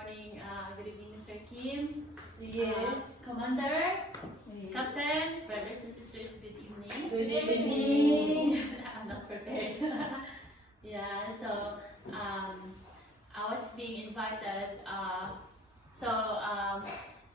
morning, good evening, Mr. Kim. Yes. Commander, Yes. Captain, brothers and sisters, good evening. Good evening. I'm not prepared. Yeah, so I was being invited.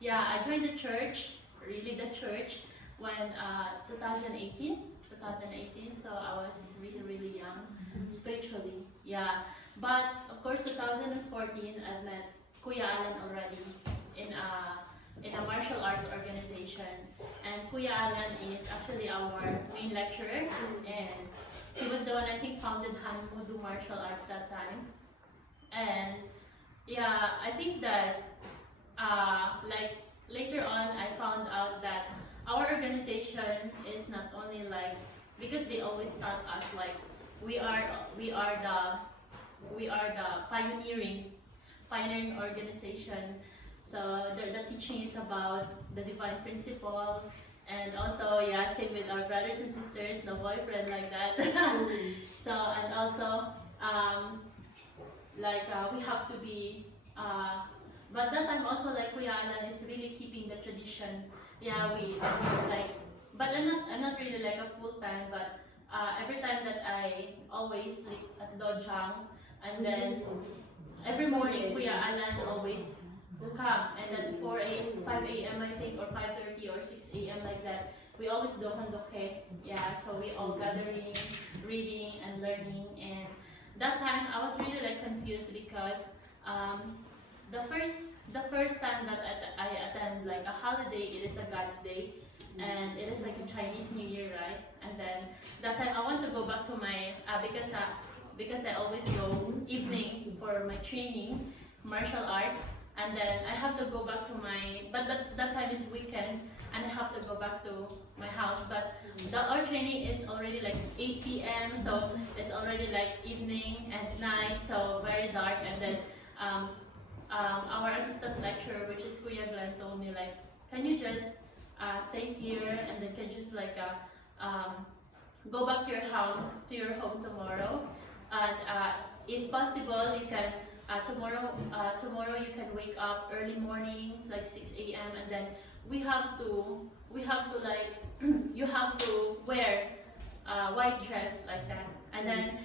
Yeah, I joined the church, really the church, when 2018. So I was really young spiritually. Yeah, but of course 2014 I met Kuya Alan already in a martial arts organization, and Kuya Alan is actually our main lecturer, and he was the one I think founded Hanmudu martial arts that time. And yeah, I think that like later on I found out that our organization is not only like, because they always taught us like we are the pioneering organization. So the teaching is about the divine principle, and also yeah, same with our brothers and sisters, no boyfriend like that. So and also we have to be but that time also like Kuya Alan is really keeping the tradition. Yeah, we like, but I'm not really like a full time, but every time that I always sleep at Dojang, and then every morning Kuya Alan always will come, and then 5 a.m. I think, or 5:30 or 6 a.m. like that, we always dohandoke. Yeah, so we all gathering, reading and learning. And that time I was really like confused because the first time that I attend like a holiday, it is a God's Day, and it is like a Chinese New Year, right? And then that time I want to go back to my because I always go evening for my training, martial arts, and then I have to go back to my, but that time is weekend, and I have to go back to my house. But our training is already like 8 p.m. so it's already like evening and night, so very dark. And then our assistant lecturer, which is Kuya Glenn, told me like, can you just stay here, and then can just like go back to your home tomorrow, and if possible you can tomorrow you can wake up early morning like 6 a.m. and then we have to like you have to wear white dress like that. And then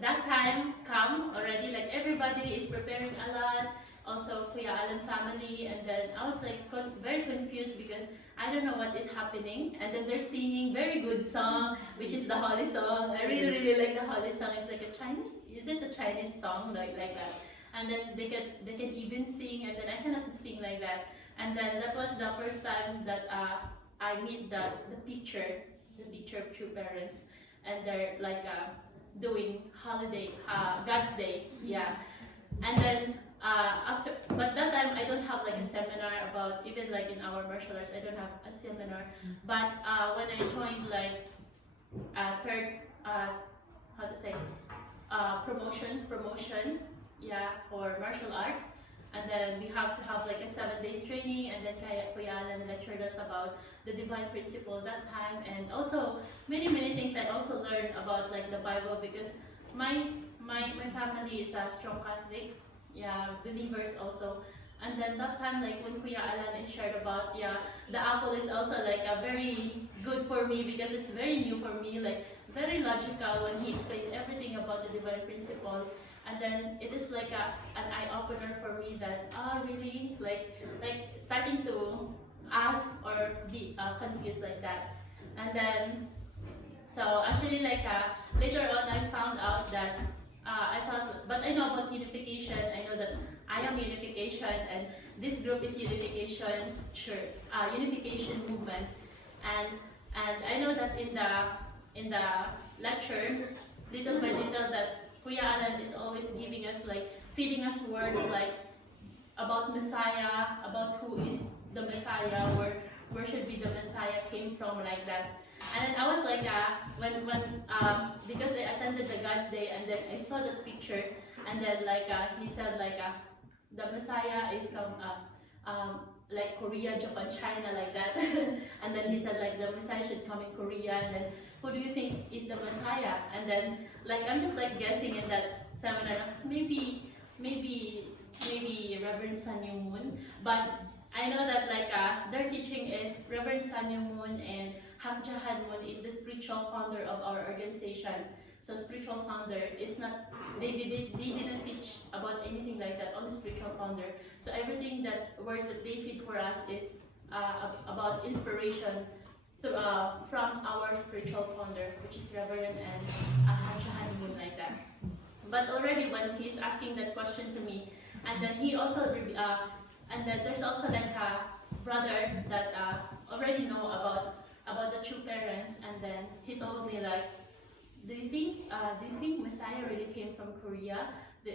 that time come already, like everybody is preparing a lot, also Kuya Alan family. And then I was like very confused because I don't know what is happening. And then they're singing very good song, which is the holy song. I really like the holy song. It's like a Chinese, is it a Chinese song like that? And then they can even sing, and then I cannot sing like that. And then that was the first time that I meet the picture of true parents, and they're like doing holiday, God's Day, yeah. And then but that time I don't have like a seminar about, even like in our martial arts, I don't have a seminar. But when I joined like third, how to say, promotion, yeah, for martial arts. And then we have to have like a 7 days training, and then Kuya Alan lectured us about the divine principle that time, and also many things I also learned about like the Bible, because my family is a strong Catholic, yeah, believers also. And then that time, like when Kuya Alan shared about, yeah, the apple is also like a very good for me because it's very new for me, like very logical when he explained everything about the divine principle. And then it is like an eye-opener for me that really like starting to ask or be confused like that. And then so actually like later on I found out that I thought, but I know about unification. I know that I am unification, and this group is unification church, unification movement. And I know that in the lecture, little by little, that Kuya Alan is always giving us like, feeding us words like about Messiah, about who is the Messiah, where should be the Messiah came from, like that. And then I was like, when because I attended the God's Day, and then I saw that picture, and then like he said like the Messiah is from like Korea, Japan, China, like that. And then he said like the Messiah should come in Korea, and then who do you think is the Messiah? And then like I'm just like guessing in that seminar, maybe Reverend Sanyu Moon, but I know that their teaching is Reverend Sanyu Moon and Hakjahan Moon is the spiritual founder of our organization. So spiritual founder, it's not they didn't teach about anything like that, only spiritual founder. So everything that words that they feed for us is about inspiration from our spiritual founder, which is Reverend and Hakjahan Moon like that. But already when he's asking that question to me, and then he also and then there's also like a brother that already know about the true parents, and then he told me like, do you think Messiah really came from Korea?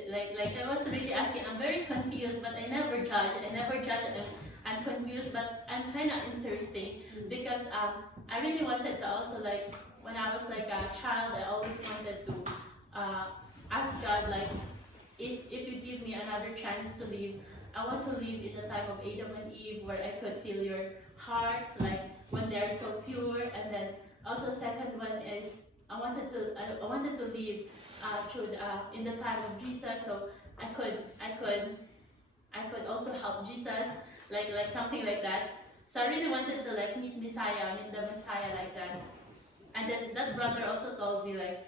Like I was really asking. I'm very confused, but I never judge. I'm confused, but I'm kind of interesting because I really wanted to also like when I was like a child, I always wanted to ask God like, if you give me another chance to live, I want to live in the time of Adam and Eve where I could feel your heart, like when they are so pure. And then also second one is I wanted to live through in the time of Jesus, so I could also help Jesus, like something like that. So I really wanted to like meet Messiah, meet the Messiah like that. And then that brother also told me like,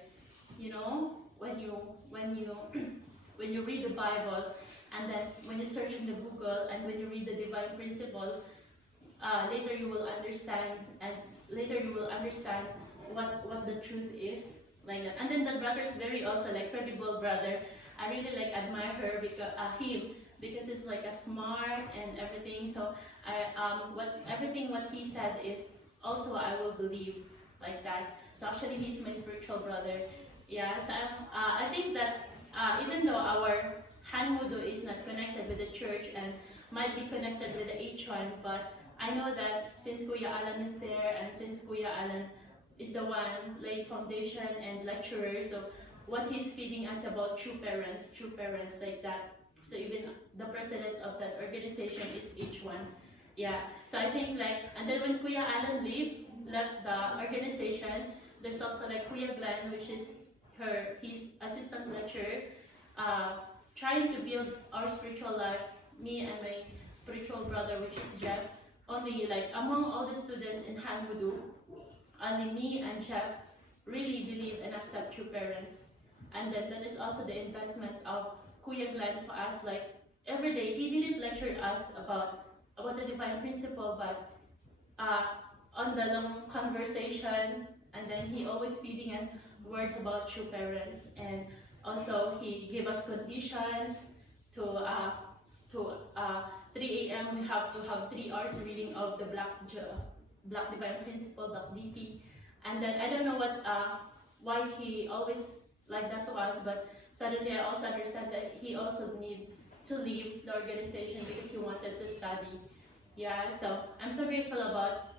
you know, when you when you read the Bible, and then when you search in the Google, and when you read the divine principle, later you will understand, and later you will understand what the truth is like that. And then the brother is very also like credible brother. I really like admire her because him because he's like a smart and everything. So what he said is also I will believe like that. So actually he's my spiritual brother. Yeah. So I think that even though our Hanmudo is not connected with the church and might be connected with the H1, but I know that since Kuya Alan is there and since Kuya Alan is the one laying foundation and lecturer, so what he's feeding us about true parents like that. So even the president of that organization is H1. Yeah. So I think like, and then when Kuya Alan left the organization, there's also like Kuya Glenn, which is his assistant lecturer, trying to build our spiritual life, me and my spiritual brother, which is Jeff. Only like among all the students in Hanmudu, only me and Jeff really believe and accept true parents. And then that is also the investment of Kuya Glenn to us. Like every day, he didn't lecture us about the divine principle, but on the long conversation, and then he always feeding us words about true parents. And also he gave us conditions to 3 a.m. we have to have 3 hours reading of the Black Divine Principle, Black DP. And then I don't know why he always like that to us, but suddenly I also understand that he also need to leave the organization because he wanted to study. Yeah, so I'm so grateful about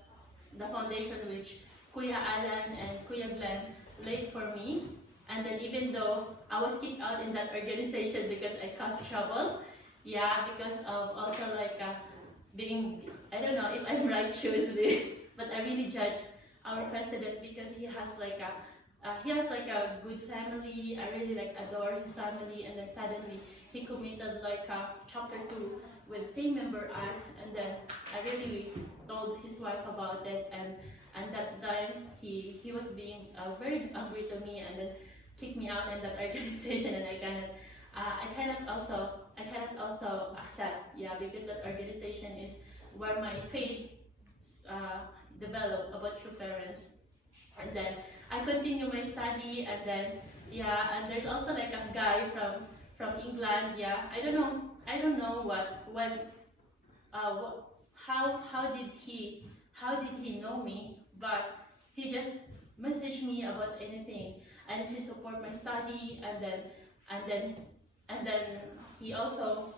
the foundation which Kuya Alan and Kuya Glenn laid for me. And then even though I was kicked out in that organization because I caused trouble, yeah, because of also like being, I don't know if I'm righteous, but I really judge our president because he has like a good family. I really like adore his family, and then suddenly he committed like a chapter 2 with same member as, and then I really told his wife about it, and that time he was being very angry to me, and then kicked me out in that organization, and I cannot also accept, yeah, because that organization is where my faith developed about true parents. And then I continue my study, and then yeah, and there's also like a guy from England. Yeah, I don't know how did he know me, but he just messaged me about anything, and he support my study, and then he also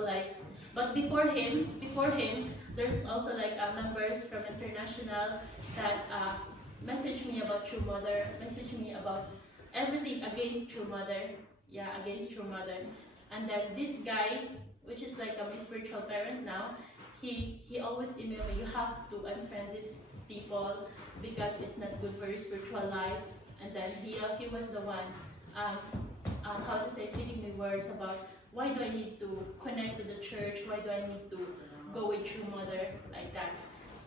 like, but before him there's also like members from international that message me about True Mother, message me about everything against True Mother, yeah, against True Mother. And then this guy, which is like my spiritual parent now, he always email me, you have to unfriend these people because it's not good for your spiritual life. And then he was the one, how to say, feeding me words about why do I need to connect to the church? Why do I need to go with True Mother like that?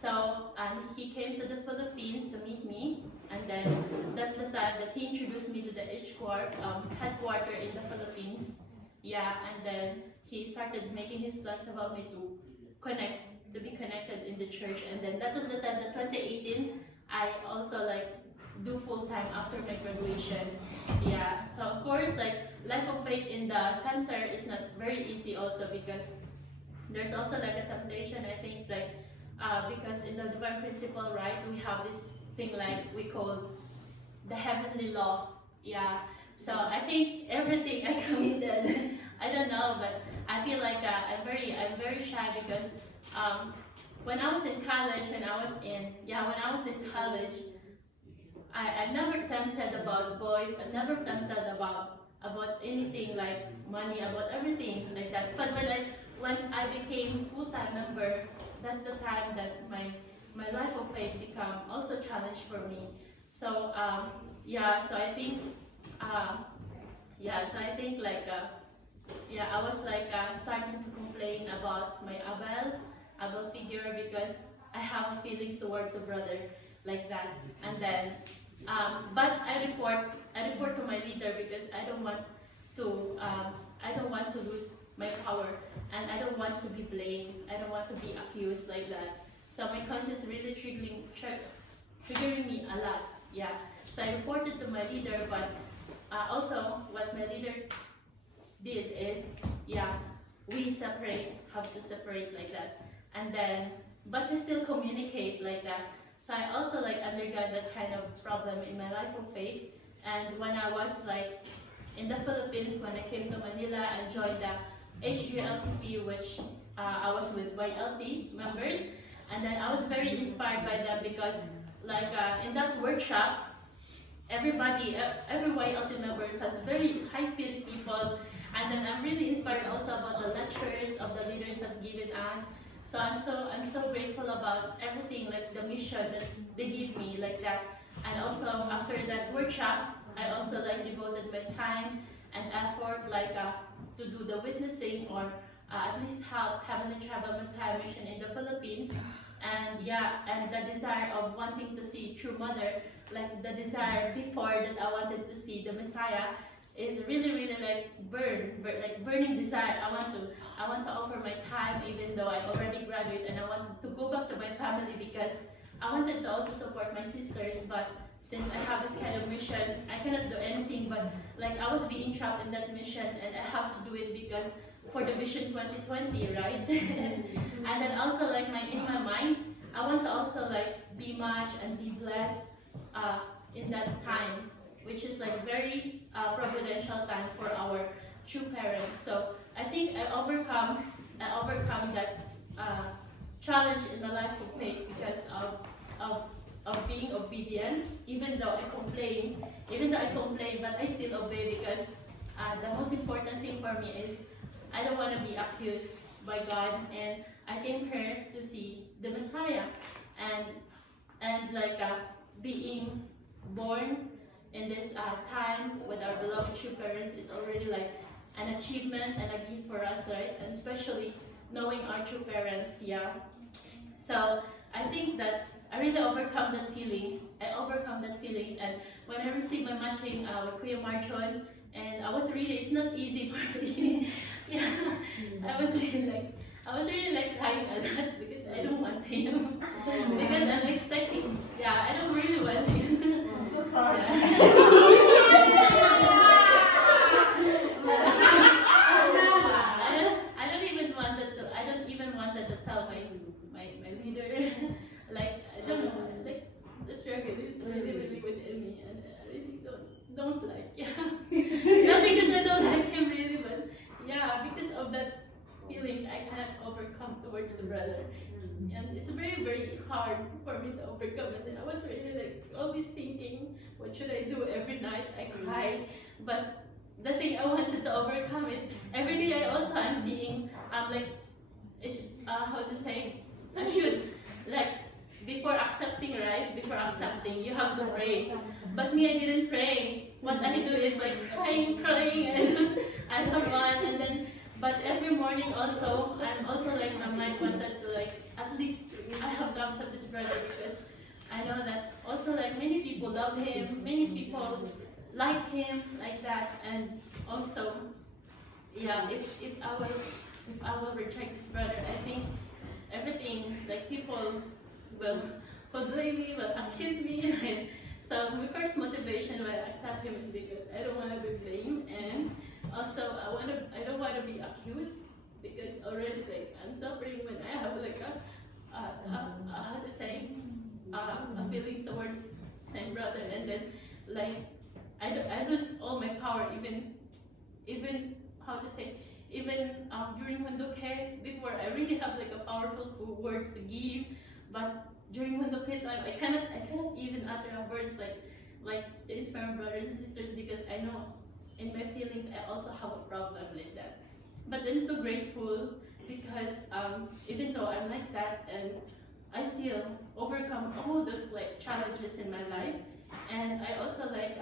So he came to the Philippines to meet me, and then that's the time that he introduced me to the headquarter in the Philippines. Yeah, and then he started making his plans about me to be connected in the church, and then that was the time that 2018 I also like do full time after my graduation. Yeah, so of course like life of faith in the center is not very easy also because there's also like a temptation, I think, like because in the divine principle, right, we have this thing like we call the heavenly law. Yeah, so I think everything I committed I don't know, but I feel like I'm very shy because when I was in college, when I was in college, I never tempted about boys. I never tempted about anything like money, about everything like that. But when I became full-time member, that's the time that my life of faith become also challenge for me. So so I think I was like starting to complain about my Abel figure because I have feelings towards a brother like that. And then, but I report to my leader because I don't want to lose my power, and I don't want to be blamed. I don't want to be accused like that. So my conscience really triggering me a lot. Yeah. So I reported to my leader, but also what my leader did is, we have to separate like that. And then, but we still communicate like that. So I also like undergone that kind of problem in my life of faith. And when I was like in the Philippines, when I came to Manila and joined the ILTP, which I was with YLT members, and then I was very inspired by them because like in that workshop, every YLT members has very high spirit people, and then I'm really inspired also about the lectures of the leaders has given us. So I'm so grateful about everything, like the mission that they give me like that. And also after that workshop, I also like devoted my time and effort like to do the witnessing or at least help Heavenly Travel Messiah Mission in the Philippines. And and the desire of wanting to see True Mother, like the desire before that I wanted to see the Messiah is really like burning desire. I want to offer my time even though I already graduated, and I wanted to go back to my family because I wanted to also support my sisters. But since I have this kind of mission, I cannot do anything but like I was being trapped in that mission, and I have to do it because for the Vision 2020, right? And then also like in my mind, I want to also like be much and be blessed in that time, which is like very providential time for our true parents. So I think I overcome that challenge in the life of faith because of being obedient, even though I complain, but I still obey because the most important thing for me is I don't want to be accused by God, and I came here to see the Messiah, and like being born in this time with our beloved true parents is already like an achievement and a gift for us, right? And especially knowing our true parents, So I think that I really overcome that feelings. And when I received my matching with Kuya Marchon, and it's not easy for me. I was really like crying a lot because I don't want him. Because I'm expecting, I don't really want him. I'm so sorry. I don't even wanted to tell my leader. Like I don't know, like the struggle is really within me, and I really don't like not because I don't like him really, but because of that feelings I cannot overcome towards the brother. And it's very hard for me to overcome it. And I was really like always thinking, what should I do every night? I cry. But the thing I wanted to overcome is every day I'm seeing how to say, I should like before accepting, right? Before accepting, you have to pray. But me, I didn't pray. What I do is like crying, and I don't want. And then also I'm also like my mind wanted to like at least I have to accept this brother because I know that also like many people love him, many people like him like that, and also yeah, if I will reject this brother, I think everything like people will blame me, will accuse me. And so my first motivation why I accept him is because I don't want to be blamed, and also I don't want to be accused because already like I'm suffering when I have like how to say a feelings towards same brother, and then like I lose all my power even how to say even during Hondoke before I really have like a powerful words to give, but during Hondoke time I cannot even utter a words like to inspire brothers and sisters because I know in my feelings I also have a problem like that. But I'm so grateful because even though I'm like that and I still overcome all those like challenges in my life, and I also like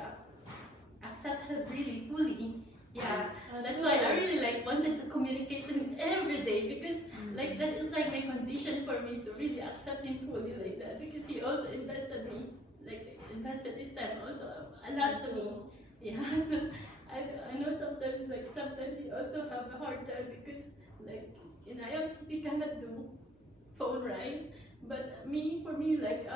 accept her really fully. Yeah, that's why I really like wanted to communicate to him every day because like that is like my condition for me to really accept him fully like that because he also invested invested his time also a lot to me. Yeah, so I know sometimes he also have a hard time because like in ILTP cannot do phone right, but for me like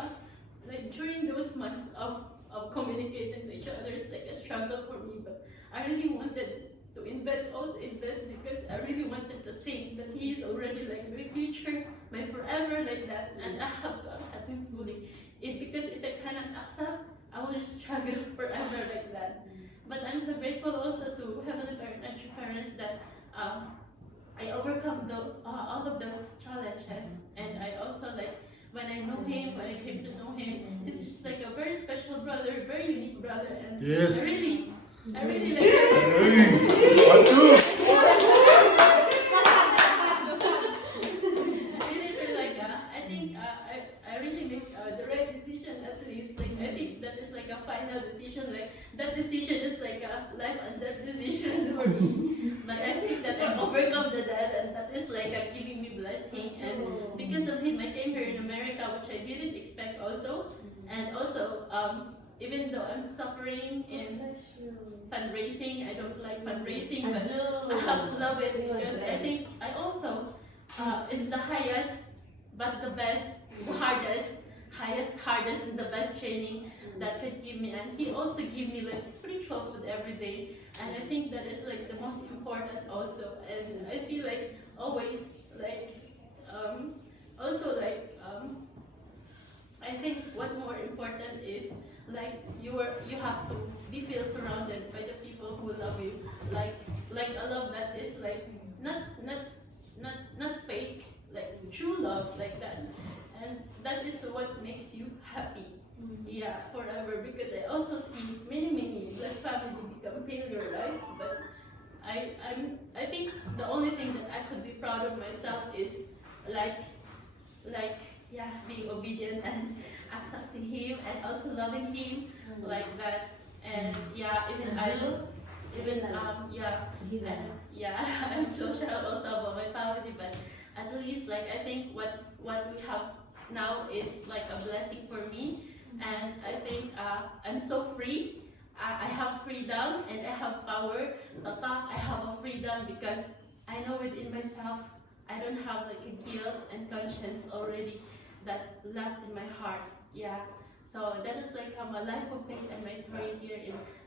during those months of communicating to each other is like a struggle for me, but I really wanted to invest because I really wanted to think that he is already like my future, my forever like that, and I have to accept him fully. Because if I cannot accept, I will just struggle forever like that. But I'm so grateful also to Heavenly Parent and True Parents that I overcome all of those challenges, and I also like when I know him, when I came to know him, he's just like a very special brother, very unique brother, and Yes. I really like What do? really feel like I think I really make the right decision at least. Like I think that is like a final decision. Like that decision is like a life and death decision for me. But I think that I overcome the death, and that is like giving me blessing. And because of him, I came here in America, which I didn't expect also. And also even though I'm suffering in fundraising, I don't like fundraising, but I have to love it because I think I also it's the highest, but the best, the hardest, and the best training that could give me. And he also give me like spiritual food every day, and I think that is like the most important also. And I feel like always like also like I think what more important is like you have to feel surrounded by the people who love you, like a love that is like not fake, like true love like that, and that is what makes you happy. Yeah, forever. Because I also see many blessed family become failure, right? But I think the only thing that I could be proud of myself is like yeah, being obedient and accepting him and also loving him like that. And yeah, yeah, I'm social also about my family, but at least like I think what we have now is like a blessing for me, and I think I'm so free. I have freedom and I have power. The fact I have a freedom because I know within myself I don't have like a guilt and conscience already that left in my heart. Yeah. So that is like a life of faith and my story here.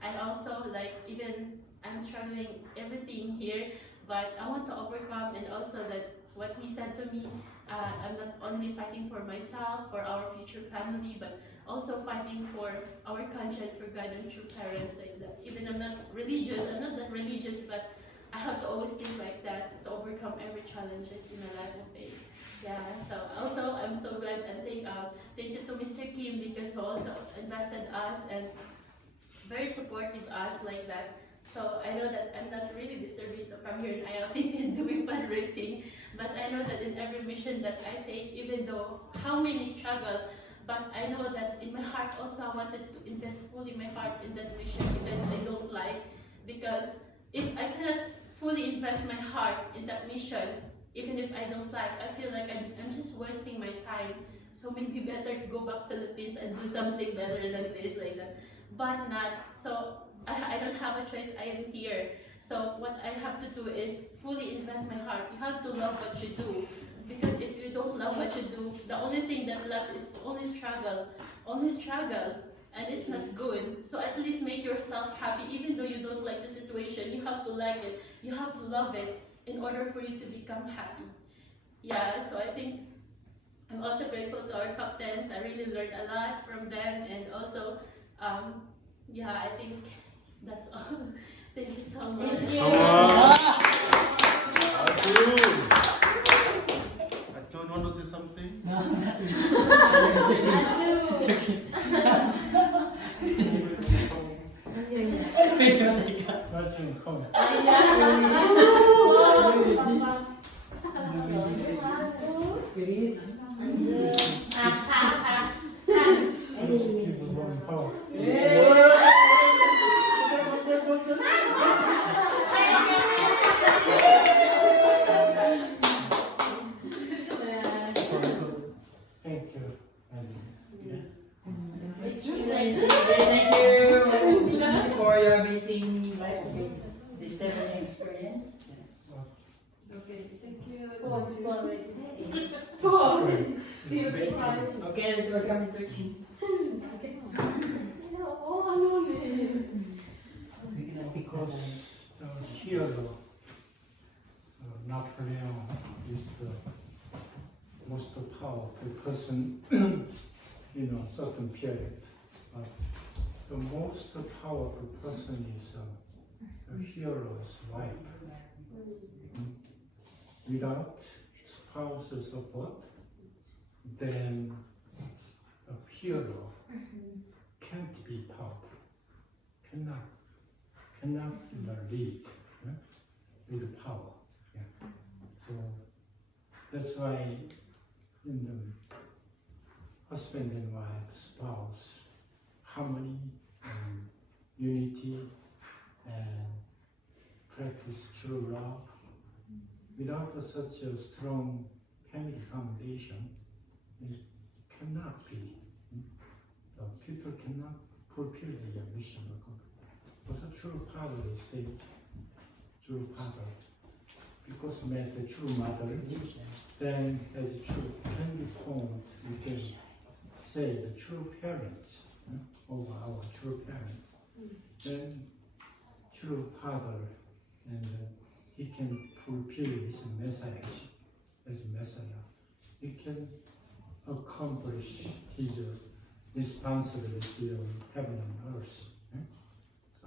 And also like even I'm struggling everything here, but I want to overcome, and also that what he said to me, I'm not only fighting for myself, for our future family, but also fighting for our conscience, for God and true parents like that. Even I'm not that religious, but I have to always think like that to overcome every challenges in my life of faith. Yeah, so also I'm so glad and thank you to Mr. Kim because he also invested us and very supportive us like that. So I know that I'm not really deserving to come here in ILTP and doing fundraising, but I know that in every mission that I take, even though how many struggle, but I know that in my heart also I wanted to invest fully my heart in that mission, even I don't like, because if I cannot fully invest my heart in that mission, even if I don't like, I feel like I'm just wasting my time. So maybe better to go back Philippines and do something better than this, like that. But not. So I don't have a choice. I am here. So what I have to do is fully invest my heart. You have to love what you do. Because if you don't love what you do, the only thing that lasts is only struggle. Only struggle. And it's not good. So at least make yourself happy. Even though you don't like the situation, you have to like it. You have to love it in order for you to become happy. Yeah, so I think I'm also grateful to our captains. I really learned a lot from them. And also, yeah, I think that's all. Thank you so much. Thank So you. I don't want to say something. Watching home. Spirit. Keep going home. Thank you. Thank you for your amazing life, this learning experience. Okay, let's welcome Mr. King. Because the hero, Napoleon, is the most powerful person in a certain period. But the most powerful person is the hero's wife. Without spousal support, then a hero can't be powerful, cannot lead with power. Yeah. So that's why in the husband and wife, spouse, harmony and unity and practice true love. Without such a strong family foundation, it cannot be. People cannot fulfill their mission. Because a true father is saved, true father. Because met the true mother, then as true can be formed, we can say the true parents over our true parents. Then true father, and he can fulfill his messiah as Messiah. He can accomplish his responsibility on heaven and earth.